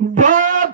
But.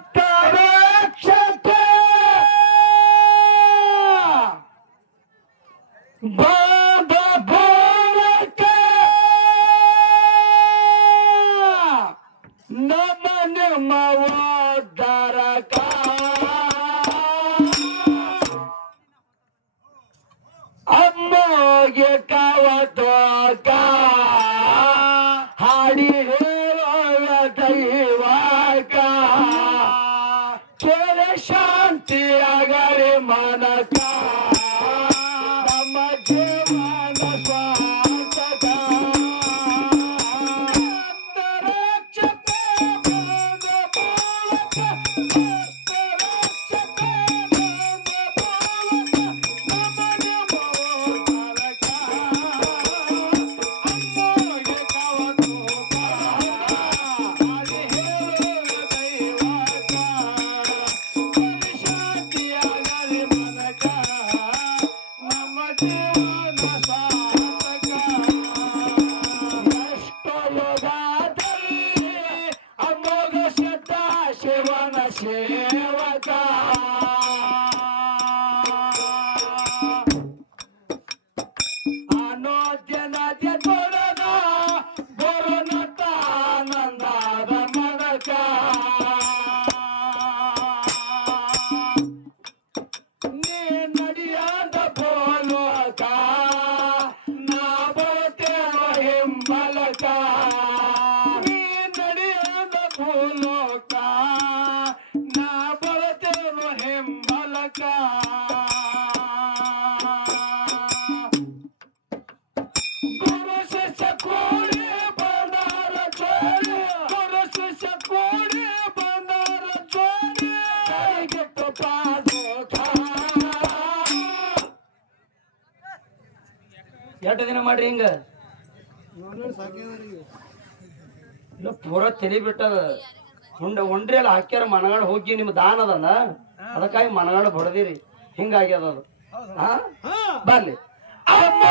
Yeah. Correct ದಿನ ಮಾಡ್ರಿ ಹಿಂಗ? ಪೂರ ತಲೆ ಬಿಟ್ಟದ ಉಂಡ ಉಂಡ್ರಿ ಅಲ್ಲಿ ಹಾಕ್ಯಾರ ಮನಗಾಡ ಹೋಗಿ ನಿಮ್ ದಾನ ಅದಲ್ಲ ಅದಕ್ಕಾಗಿ ಮನಗಾಡ ಬಡದಿರಿ. ಹಿಂಗಾಗ್ಯದ ಅದು. ಹಾ? ಬರ್ಲಿ. ಅಮ್ಮ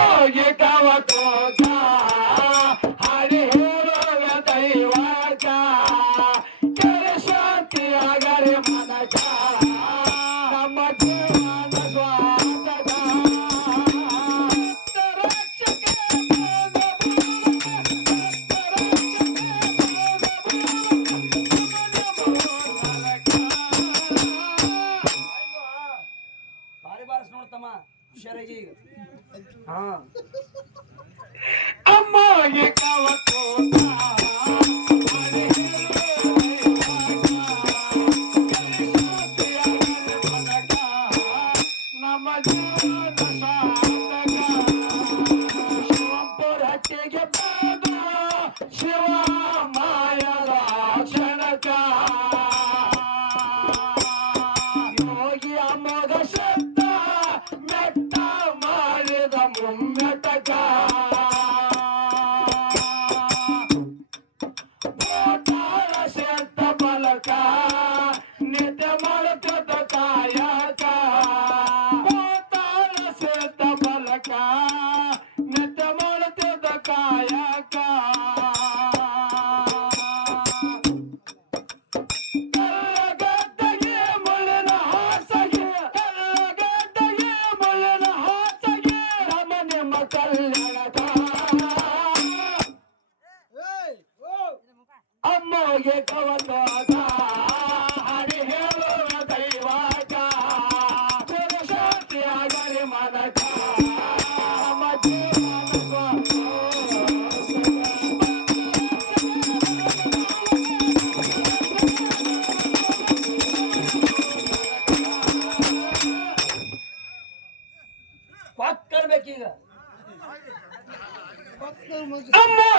টাকা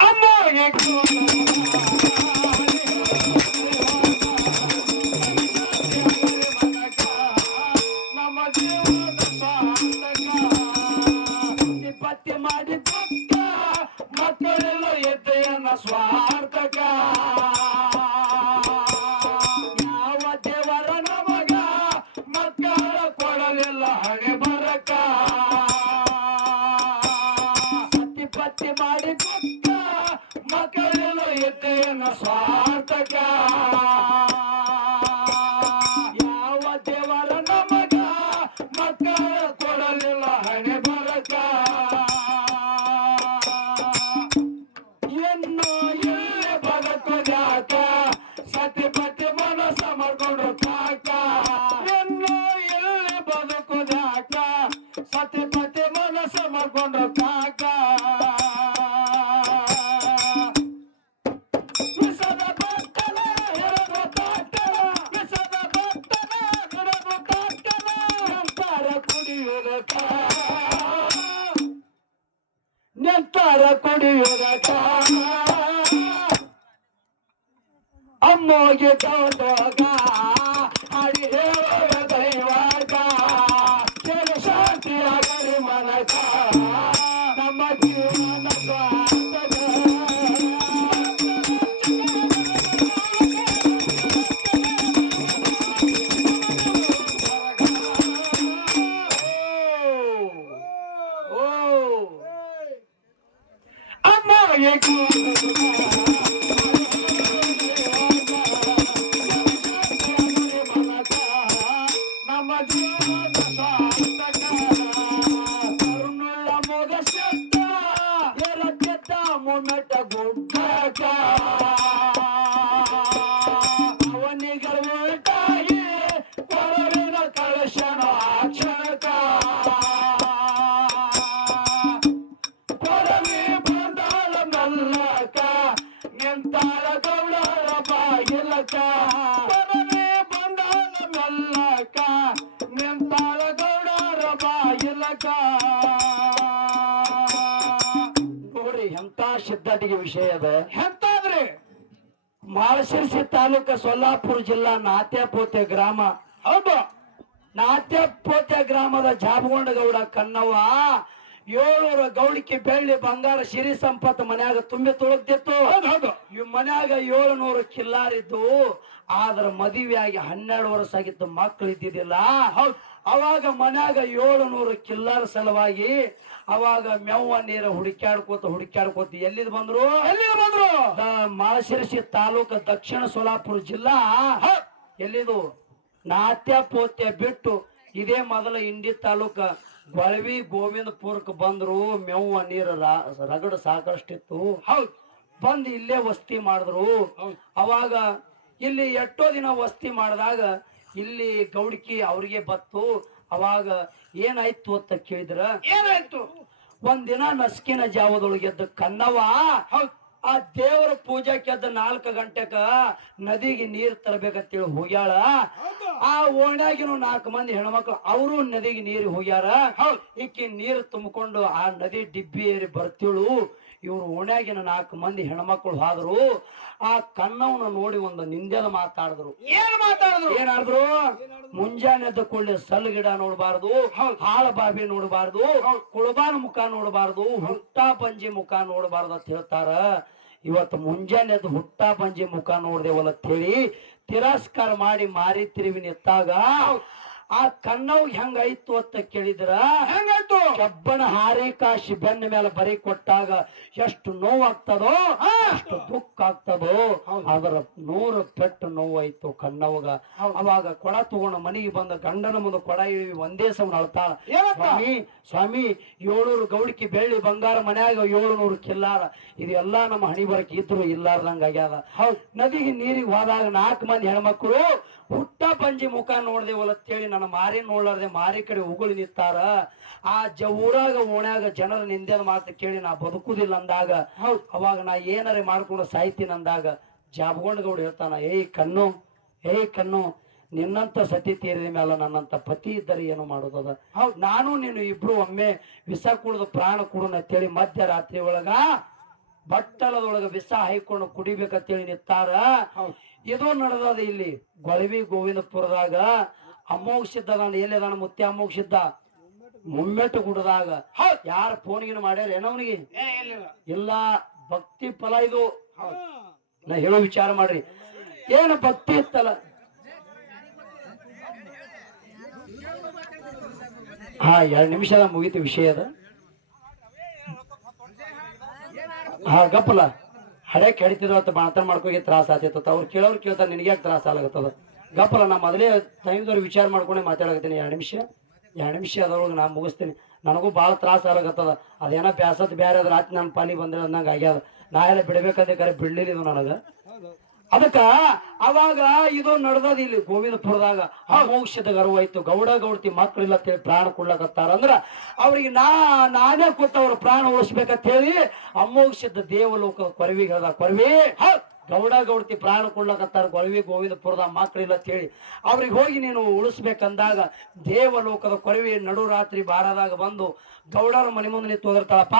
ಅಮ್ಮೋಗೆ ನಮ್ಮ ಜೀವನ ಸಾರ್ಥಕ. ಪತ್ತಿ ಮಾಡಿ ಮಕ್ಕಳೆಲ್ಲ ಎದ್ದೆಯನ್ನ ಸ್ವಾರ್ಥಕ. ಕುಡಿಯುವುದಕ್ಕ ಅಮ್ಮೋಗೆ ಕೌಟೋಗ ನೋಡ್ರಿ ಎಂತ ಸಿದ್ಧಾಟಿಗೆ ವಿಷಯ ಅದ. ಎಂತಾದ್ರಿ ಮಾಳಶಿರ್ಸಿ ತಾಲೂಕ ಸೊಲ್ಲಾಪುರ ಜಿಲ್ಲಾ ನಾತ್ಯಾಪೋತೆ ಗ್ರಾಮ. ಹೌದು. ನಾತ್ಯಾಪೋತೆ ಗ್ರಾಮದ ಜಾಬಗೊಂಡಗೌಡ ಕನ್ನವ್ವ ಏಳೂರ ಗೌಳಿಕೆ ಬೆಳ್ಳಿ ಬಂಗಾರ ಸಿರಿ ಸಂಪತ್ತು ಮನ್ಯಾಗ ತುಂಬಿ ತುಳುಕ್ತಿತ್ತು. ಹೌದು ಈ ಮನ್ಯಾಗ ಏಳುನೂರು ಕಿಲ್ಲಾರಿದ್ದು ಆದ್ರ ಮದುವೆಯಾಗಿ ಹನ್ನೆರಡು ವರ್ಷ ಆಗಿತ್ತು ಮಕ್ಕಳು ಇದ್ದಿದ್ದಿಲ್ಲ. ಹೌದು. ಅವಾಗ ಮನ್ಯಾಗ ಏಳುನೂರು ಕಿಲ್ಲರ್ ಸಲುವಾಗಿ ಅವಾಗ ಮೆವ್ವ ನೀರ ಹುಡುಕ್ಯಾಡ್ಕೋತ ಹುಡುಕ್ಯಾಡ್ಕೋತ ಎಲ್ಲಿದ್ ಬಂದ್ರು? ಎಲ್ಲಿದ್ ಬಂದ್ರು? ಮಾಳಶಿರಸಿ ತಾಲೂಕ ದಕ್ಷಿಣ ಸೋಲಾಪುರ ಜಿಲ್ಲಾ. ಎಲ್ಲಿದು? ನಾತ್ಯ ಪೋತ್ಯ ಬಿಟ್ಟು ಇದೇ ಮೊದಲ ಇಂಡಿ ತಾಲೂಕ ಗೊಳವಿ ಗೋವಿಂದಪುರಕ್ಕೆ ಬಂದ್ರು. ಮೆವ್ವ ನೀರ ರಗಡ ಸಾಕಷ್ಟಿತ್ತು. ಹೌದ್. ಬಂದು ಇಲ್ಲೇ ವಸ್ತಿ ಮಾಡಿದ್ರು. ಅವಾಗ ಇಲ್ಲಿ ಎಷ್ಟೋ ದಿನ ವಸ್ತಿ ಮಾಡಿದಾಗ ಇಲ್ಲಿ ಗೌಡ್ಕಿ ಅವ್ರಿಗೆ ಬತ್ತು ಅವಾಗ ಏನಾಯ್ತು ಅಂತ ಕೇಳಿದ್ರ? ಏನಾಯ್ತು? ಒಂದಿನ ನಸ್ಕಿನ ಜಾವದೊಳಗೆ ಎದ್ದ ಕನ್ನವ ಆ ದೇವರ ಪೂಜಾಕ್ಕೆ ಎದ್ದ ನಾಲ್ಕು ಗಂಟೆಕ ನದಿಗೆ ನೀರ್ ತರಬೇಕಂತೇಳಿ ಹೋಗ್ಯಾಳ. ಆ ಓಣ್ಯಾಗಿನ ನಾಲ್ಕು ಮಂದಿ ಹೆಣ್ಮಕ್ಳು ಅವರು ನದಿಗೆ ನೀರು ಹೋಗ್ಯಾರ. ಈಕಿ ನೀರು ತುಂಬಿಕೊಂಡು ಆ ನದಿ ಡಿಬ್ಬಿ ಏರಿ ಬರ್ತಿಳು. ಇವ್ರು ಓಣ್ಯಾಗಿನ ನಾಲ್ಕು ಮಂದಿ ಹೆಣ್ಮಕ್ಳು ಹಾದ್ರು ಆ ಕಣ್ಣವನ್ನ ನೋಡಿ ಒಂದು ನಿಂದೆಲ್ಲ ಮಾತಾಡಿದ್ರು. ಏನ್ ಮಾತಾಡಿದ್ರು? ಏನಾದ್ರು ಮುಂಜಾನೆ ಎದ್ದ ಕೂಡಲೇ ಸಲ್ ಗಿಡ ನೋಡಬಾರ್ದು ಹಾಳ ಬಾಬಿ ನೋಡಬಾರ್ದು ಕುಳಬಾನ ಮುಖ ನೋಡಬಾರ್ದು ಹುಟ್ಟಾ ಪಂಜಿ ಮುಖ ನೋಡಬಾರ್ದು ಅಂತ ಹೇಳ್ತಾರ. ಇವತ್ತು ಮುಂಜಾನೆ ಎದ್ದು ಹುಟ್ಟಾ ಪಂಜಿ ಮುಖ ನೋಡ್ದೇವಲ್ಲ ಅಂತ ಹೇಳಿ ತಿರಸ್ಕಾರ ಮಾಡಿ ಮಾರಿ ನಿತ್ತಾಗ ನಿಂತಾಗ ಆ ಕನ್ನವ್ ಹೆಂಗಾಯ್ತು ಅಂತ ಕೇಳಿದ್ರ ಹೆಂಗಾಯ್ತು? ಹಾರಿ ಕಾಶಿ ಬೆನ್ನ ಮೇಲೆ ಬರಿ ಕೊಟ್ಟಾಗ ಎಷ್ಟು ನೋವಾಗ್ತದೋ ಅಷ್ಟು ದುಃಖ ಆಗ್ತದೋ. ಅದರ ನೂರು ಪೆಟ್ಟು ನೋವಾಯ್ತು ಕಣ್ಣವಗ. ಅವಾಗ ಕೊಡ ತಗೊಂಡು ಮನೆಗೆ ಬಂದ ಗಂಡನ ಮುಂದೆ ಕೊಡ ಇಳಿವಿ ಒಂದೇ ಸಮ ಅಳ್ತಾಳ? ಸ್ವಾಮಿ ಸ್ವಾಮಿ ಏಳ್ನೂರು ಗೌಡಿಕೆ ಬೆಳ್ಳಿ ಬಂಗಾರ ಮನ್ಯಾಗ ಏಳ್ನೂರು ಕಿಲ್ಲಾರ ಇದೆಲ್ಲ ನಮ್ಮ ಹಣಿ ಬರಕ್ ಇದ್ರು ಇಲ್ಲಾರ್ದಂಗ ಆಗ್ಯಾದ. ನದಿಗೆ ನೀರಿಗೆ ಹೋದಾಗ ನಾಲ್ಕು ಮಂದಿ ಹೆಣ್ಮಕ್ಳು ಹುಟ್ಟ ಪಂಜಿ ಮುಖ ನೋಡ್ದೇವಲ್ಲ ಅಂತೇಳಿ ನನ್ನ ಮಾರಿ ನೋಡ್ಲಾರ್ದೆ ಮಾರಿ ಕಡೆ ಉಗುಳಿ ನಿಂತಾರ. ಆ ಜ ಊರಾಗ ಓಣ್ಯಾಗ ಜನರ ನಿಂದೆನ ಮಾತು ಕೇಳಿ ನಾ ಬದುಕುದಿಲ್ಲ ಅಂದಾಗ ಹೌದು. ಅವಾಗ ನಾ ಏನಾರ ಮಾಡ್ಕೊಂಡು ಸಾಯ್ತೀನಿ ಅಂದಾಗ ಜಾಬಗೊಂಡ ಗೌಡ ಹೇಳ್ತಾನ ಏಯ್ ಕಣ್ಣು ಏಯ್ ಕಣ್ಣು ನಿನ್ನಂತ ಸತಿ ತೀರಿದ ಮೇಲೆ ನನ್ನಂತ ಪತಿ ಇದ್ದರೆ ಏನು ಮಾಡೋದದ? ಹೌದು. ನಾನು ನೀನು ಇಬ್ರು ಒಮ್ಮೆ ವಿಷ ಕುಡಿದು ಪ್ರಾಣ ಕುಡುನ ಅಂತೇಳಿ ಮಧ್ಯರಾತ್ರಿ ಒಳಗ ಬಟ್ಟಲದೊಳಗ ವಿಷ ಹಾಯ್ಕೊಂಡು ಕುಡಿಬೇಕಂತೇಳಿ ನಿಂತಾರ. ಇದು ನಡೆದದ ಇಲ್ಲಿ. ಗೊಳವಿ ಗೋವಿಂದಪುರದಾಗ ಅಮೋಘ ನಾನು ಎಲ್ಲಿದಾನ ಮುತ್ಯ ಅಮೋಘ ಸಿದ್ಧ ಮುಮ್ಮೆಟ್ಟು ಗುಡದಾಗ ಯಾರ ಫೋನ್ಗಿನ ಮಾಡ್ಯಾರ? ಏನವನಿಗೆ ಇಲ್ಲ ಭಕ್ತಿ ಫಲ ಇದು. ನಾ ಹೇಳೋ ವಿಚಾರ ಮಾಡ್ರಿ. ಏನು ಭಕ್ತಿ ಇತ್ತಲ್ಲ? ಹಾ ಎರಡು ನಿಮಿಷದ ಮುಗಿತು ವಿಷಯ ಅದ ಹಾ ಗಪ್ಪಲ ಹಳೆ ಕೆಡಿತಿದ್ರು ಅಂತ ಮಾತಾಡ್ ಮಾಡ್ಕೋಗಿ ತ್ರಾಸ ಆತಿತ್ತ ಅವ್ರು ಕೇಳೋರು ಕೇಳ್ತಾರೆ, ನಿನಗೆ ಯಾಕೆ ತ್ರಾಸ ಆಗತ್ತದ? ಗಪ್ಪಲ ನಾ ಮೊದಲೇ ಟೈಮ್ದವ್ರು ವಿಚಾರ ಮಾಡ್ಕೊಂಡೆ ಮಾತಾಡಕತ್ತೀನಿ. ಎರಡು ನಿಮಿಷ ಎರಡು ನಿಮಿಷ ಅದ್ರೊಳಗೆ ನಾ ಮುಗಿಸ್ತೀನಿ. ನನಗೂ ಭಾಳ ತ್ರಾಸ ಆಗತ್ತದ. ಅದೇನೋ ಬ್ಯಾಸತ್ ಬೇರೆ ಅದ್ರ ಆತ್ ನನ್ನ ಪಾನಿ ಬಂದ್ರೆ ಅಂದಂಗೆ ಆಗ್ಯಾದ. ನಾ ಎಲ್ಲ ಬಿಡ್ಬೇಕಂತ ಕರೆ ಬಿಡ್ಲಿಲ್ಲ ನನಗ. ಅದಕ್ಕ ಅವಾಗ ಇದು ನಡೆದದ ಇಲ್ಲಿ ಗೋವಿಂದಪುರದಾಗ ಆ ಗರ್ವ ಗರ್ವಾಯ್ತು ಗೌಡ ಗೌಡತಿ ಮಕ್ಕಳಿಲ್ಲ ಅಂತೇಳಿ ಪ್ರಾಣ ಕೊಡ್ಲಕತ್ತಾರ ಅಂದ್ರ ಅವ್ರಿಗೆ ನಾ, ನಾನೇ ಕೊಟ್ಟು ಅವ್ರ ಪ್ರಾಣ ಉಳಿಸ್ಬೇಕಂತ ಹೇಳಿ ಅಮೋಕ್ಷದ ದೇವಲೋಕದ ಕೊರವಿಗೆ ಹೇಳ್ದ. ಕೊರವಿ ಗೌಡ ಗೌಡತಿ ಪ್ರಾಣ ಕೊಡ್ಲಕತ್ತಾರ ಗೊಳವಿ ಗೋವಿಂದಪುರದ ಅಂತ ಹೇಳಿ. ಅವ್ರಿಗೆ ಹೋಗಿ ನೀನು ಉಳಿಸ್ಬೇಕಂದಾಗ ದೇವಲೋಕದ ಕೊಳವಿ ನಡು ರಾತ್ರಿ ಬಾರದಾಗ ಬಂದು ಗೌಡರ ಮನೆ ಮುಂದೆ ನಿಂತು ಹೋಗಿರ್ತಾಳಪ್ಪ.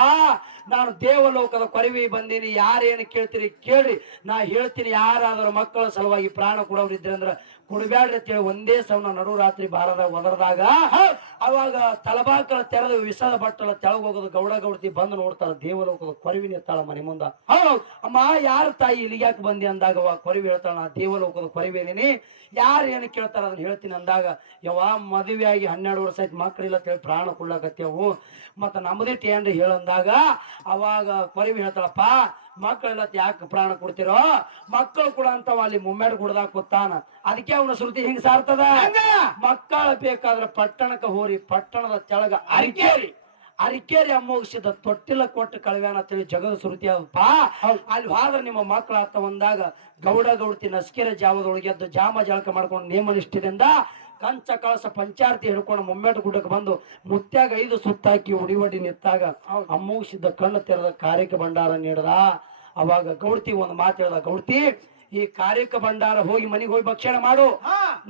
ನಾನು ದೇವಲೋಕದ ಕೊರವಿ ಬಂದೀನಿ, ಯಾರೇನು ಕೇಳ್ತೀರಿ ಕೇಳ್ರಿ. ನಾ ಹೇಳ್ತೀನಿ ಯಾರಾದರೂ ಮಕ್ಕಳ ಸಲುವಾಗಿ ಪ್ರಾಣ ಕೊಡೋರು ಇದ್ರೆ ಅಂದ್ರ ಕೊಡಬ್ಯಾಡ್ರಿ ಅಂತೇಳಿ ಒಂದೇ ಸವನ ನಡು ರಾತ್ರಿ ಬಾರದಾಗ ಒದರದಾಗ ಅವಾಗ ತಲಬಾಕಳ ತೆರೆದು ವಿಷದ ಬಟ್ಟಲ ಹೋಗೋದು ಗೌಡ ಗೌಡತಿ ಬಂದು ನೋಡ್ತಾರ ದೇವಲೋಕದ ಕೊರವಿ ನಿರ್ತಾಳ ಮನೆ ಮುಂದ. ಅಮ್ಮ, ಯಾರ ತಾಯಿ ಇಲ್ಲಿಗೆ ಯಾಕೆ ಬಂದಿ ಅಂದಾಗ ಅವ ಕೊರವಿ ಹೇಳ್ತಾಳ, ನಾ ದೇವಲೋಕದ ಕೊರವಿ ಇದೀನಿ ಯಾರು ಏನು ಕೇಳ್ತಾರ ಅದನ್ನ ಹೇಳ್ತೀನಿ ಅಂದಾಗ ಯಾವ ಆಗಿ ಹನ್ನೆರಡು ವರ್ಷ ಆಯ್ತು ಮಕ್ಕಳಿಲ್ಲ ಅಂತೇಳಿ ಪ್ರಾಣ ಕೊಡ್ಲಾಕತ್ತೇವು. ಮತ್ತ ನಮ್ಮದೇ ಏನ್ರಿ ಹೇಳಂದಾಗ ಅವಾಗ ಕೊರಿವಿ ಹೇಳ್ತಾಳಪ್ಪ ಮಕ್ಕಳೆಲ್ಲ ಯಾಕೆ ಪ್ರಾಣ ಕೊಡ್ತಿರೋ? ಮಕ್ಕಳು ಕೂಡ ಅಂತವ ಅಲ್ಲಿ ಮುಮ್ಮೆಡ್ ಕುಡ್ದಾಗ ಕೂತಾನ. ಅದಕ್ಕೆ ಅವನ ಶ್ರುತಿ ಹಿಂಗ್ ಸಾರ್ತದ? ಮಕ್ಕಳ ಬೇಕಾದ್ರೆ ಪಟ್ಟಣಕ್ಕೆ ಹೋರಿ ಪಟ್ಟಣದ ತೆಳಗ ಅರಿಕೇರಿ. ಅರಿಕೇರಿ ಅಮ್ಮೋಗಿಸಿದ ತೊಟ್ಟಿಲ ಕೊಟ್ಟು ಕಳವೆ ಅಂತೇಳಿ ಜಗದ ಶ್ರುತಿ ಅದಪ್ಪ ಅಲ್ಲಿ ಹೋದ್ರೆ ನಿಮ್ಮ ಮಕ್ಕಳ ಆತ ಬಂದಾಗ ಗೌಡ ಗೌಡತಿ ನಸ್ಕಿರ ಜಾವದೊಳಗೆ ಎದ್ದು ಜಾಮ ಜಳಕ ಮಾಡ್ಕೊಂಡು ನೇಮನಿಷ್ಠದಿಂದ ಕಂಚ ಕಳಸ ಪಂಚಾರತಿ ಹಿಡ್ಕೊಂಡು ಮುಮ್ಮೆಟ್ ಗುಡ್ಡಕ್ಕೆ ಬಂದು ಮುತ್ಯಾಗ ಐದು ಸುತ್ತಾಕಿ ಉಡಿವಡಿ ನಿಂತಾಗ ಅಮ್ಮೋಗಿಸಿದ್ದ ಕಣ್ಣು ತೆರೆದ ಕಾರ್ಯಕ ಭಂಡಾರ ನೀಡದ. ಅವಾಗ ಗೌಡ್ತಿ ಒಂದು ಮಾತು ಹೇಳ್ದ ಗೌಡ್ತಿ ಈ ಕಾರ್ಯಕ ಭಂಡಾರ ಹೋಗಿ ಮನೆಗೆ ಹೋಗಿ ಭಕ್ಷಣ ಮಾಡು.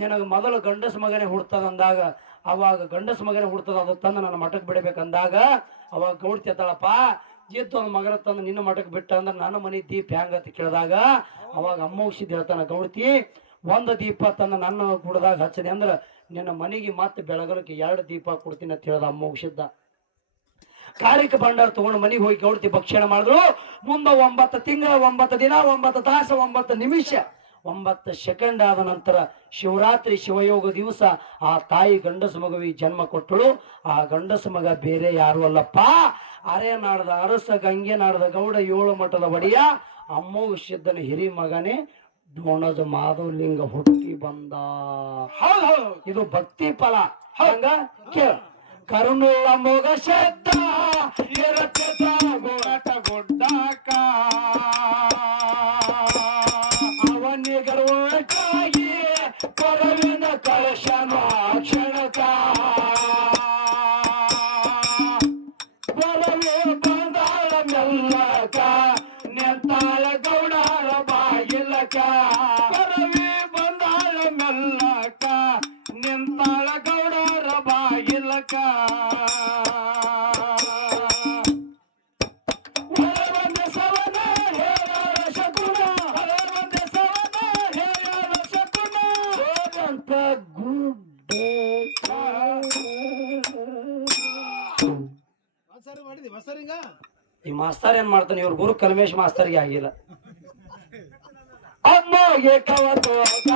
ನಿನಗೆ ಮೊದಲು ಗಂಡಸ ಮಗನೇ ಹುಡ್ತದ ಅಂದಾಗ ಅವಾಗ ಗಂಡಸ ಮಗನೇ ಹುಡ್ತದ ಅದು ತಂದು ನನ್ನ ಮಠಕ್ಕೆ ಬಿಡಬೇಕಂದಾಗ ಅವಾಗ ಗೌಡ್ತಿ ಎತ್ತಾಳಪ್ಪ ಒಂದು ಮಗನ ತಂದು ನಿನ್ನ ಮಠಕ್ಕೆ ಬಿಟ್ಟ ಅಂದ್ರೆ ನನ್ನ ಮನೆ ದೀಪ ಹೆಂಗ ಅಂತ ಕೇಳಿದಾಗ ಅವಾಗ ಅಮ್ಮೋಗಿಸಿದ್ ಹೇಳ್ತಾನ ಗೌಡ್ತಿ ಒಂದು ದೀಪ ತನ್ನ ನನ್ನ ಗುಡದಾಗ ಹಚ್ಚದೆ ಅಂದ್ರೆ ನಿನ್ನ ಮನೆಗೆ ಮತ್ತೆ ಬೆಳಗಲಕ್ಕೆ ಎರಡು ದೀಪ ಕೊಡ್ತೀನಿ ಅಂತ ಹೇಳ್ದ ಅಮ್ಮೋಗಿಸಿದ್ದ ಕಾರ್ಯಕ್ಕೆ ಭಂಡಾರ ತಗೊಂಡು ಮನೆಗೆ ಹೋಗಿ ಗೌಡ್ತಿ ಭಕ್ಷಣ ಮಾಡಿದ್ರು. ಮುಂದೆ ಒಂಬತ್ತು ತಿಂಗಳ, ಒಂಬತ್ತು ದಿನ, ಒಂಬತ್ತು ತಾಸ, ಒಂಬತ್ತು ನಿಮಿಷ, ಒಂಬತ್ತು ಸೆಕೆಂಡ್ ಆದ ನಂತರ ಶಿವರಾತ್ರಿ ಶಿವಯೋಗ ದಿವಸ ಆ ತಾಯಿ ಗಂಡಸ ಮಗುವಿಗೆ ಜನ್ಮ ಕೊಟ್ಟಳು. ಆ ಗಂಡಸ ಮಗ ಬೇರೆ ಯಾರು ಅಲ್ಲಪ್ಪ. ಅರೆ ನಾಡದ ಅರಸ ಗಂಗೆ ನಾಡದ ಗೌಡ ಏಳು ಮಠದ ಒಡೆಯ ಅಮ್ಮೋಗ ಸಿದ್ಧನ ಹಿರಿ ಮಗನೇ. ಡೋಣದ ಮಾಧವಲಿಂಗ ಹುಟ್ಟಿ ಬಂದ. ಇದು ಭಕ್ತಿ ಫಲ. ಹಂಗ? ಕೇಳ. ಕರುಣುಳ್ಳ ಮೊಗ ಎರಚದ ಗೋಟ ಗುಡ್ಡಾಕ. ಗುಡ್ಡ. ನಿಂತಾಳ ಮಾಡಿದಿ ಬಸರಿಂಗ ಈ ಮಾಸ್ತರ್ ಏನ್ ಮಾಡ್ತಾನೆ ಇವ್ರ ಗುರು ಕಲ್ಮೇಶ್ ಮಾಸ್ತರ್ಗೆ ಆಗಿಲ್ಲ. ಹೋಗಿ ಕವತೋಗ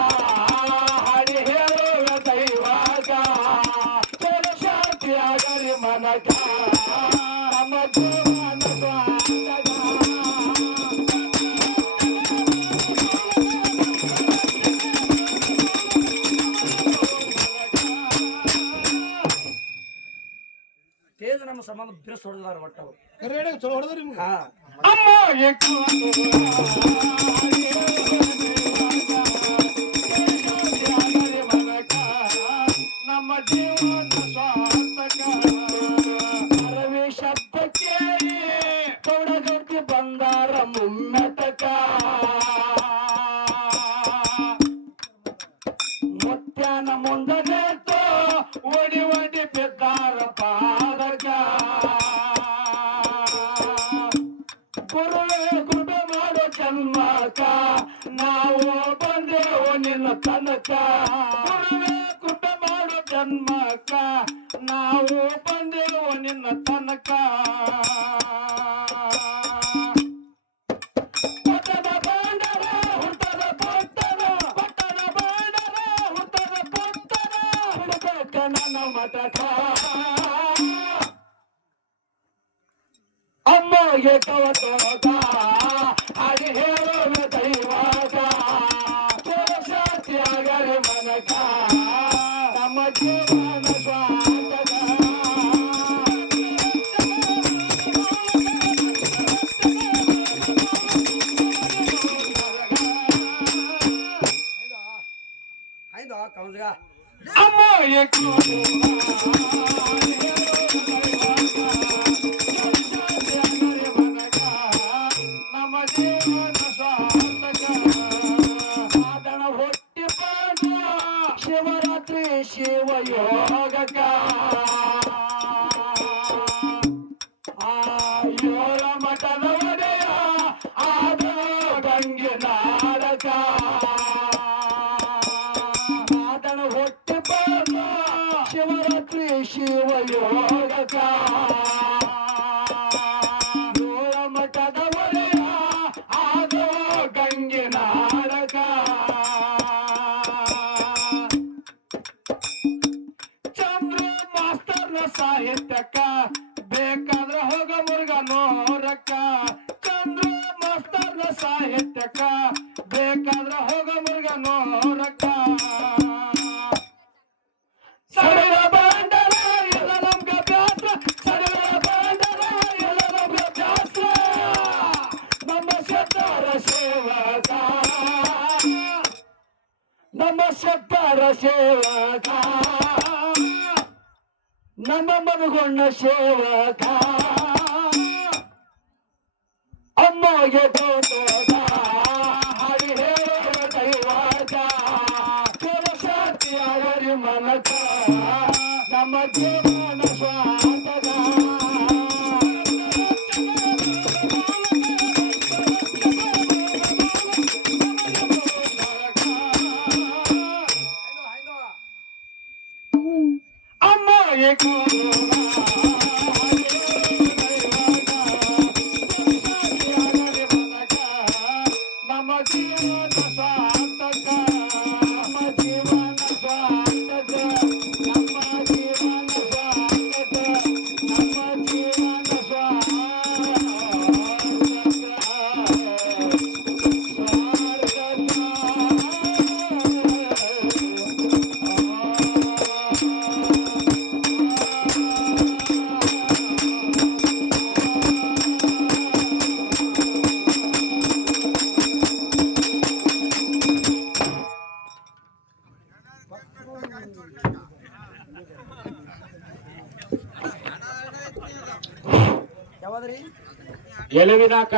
ಹರಿ ಹೇಳುವ ದೈವಾಗ ಶಾಂತಿಯಾಗಲಿ ಮನಗ ಮತ್ತು ನಮ್ಮ ಸಂಬಂಧ ಬಿರುಸು ಹೊಡೆದಾರ ಒಟ್ಟವರು ಹೊಡೆದ್ರಿ ನಿಮ್ಗೆ ಅಮ್ಮ ನಮ್ಮ ಜೀವನ ಸ್ವಾರ್ಥಕ ಅರವಿ ಶಬ್ದ ಕೇಳಿ ತೊಡಗಟ್ಟಿ ಬಂಗಾರ ಮುಮ್ಮೆತಕ ಮುತ್ಯಾನ ಮುಂದೆ ನಿಂತು ಓಡಿ ಓಡಿ ಅಮ್ಮಗೆ ಕವತೋಟ ಹಾಗೆ ಹೇಳೋಣ ದೈವಾಗ ಶಾಂತಿಯಾಗರೆ ಮನಕ ನಮ್ಮ ಜೀವನ ಸ್ವಾಗತ ಆಯ್ತು 加个大家 ಬೇಕಾದ್ರೆ ಹೋಗ ಮುರುಗ ನೋರಕ್ಕ. ಚಂದ್ರ ಮಾಸ್ತರ್ನ ಸಾಹಿತ್ಯಕ್ಕ. ಬೇಕಾದ್ರೆ ಹೋಗ ಮುರುಗ ನೋರಕ್ಕ. ಸಡಲ ಬಾಂಡಲ ಎಲ್ಲ ನಮ್ಮ ಮನಗೊಂಡ ಸೇವಕ ಅಮ್ಮಗೆ ದೈವಾದ. ಶಾಂತಿಯಾಗರಿ ಮನಕ ನಮ್ಮ ಜೀವನ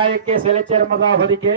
ಯಾವಾದ್ರಿ ಎಲುವಿನ ಕಾಯಕ್ಕೆ ಸೆಲೆ ಚರ್ಮದ ಹೊದಿಕೆ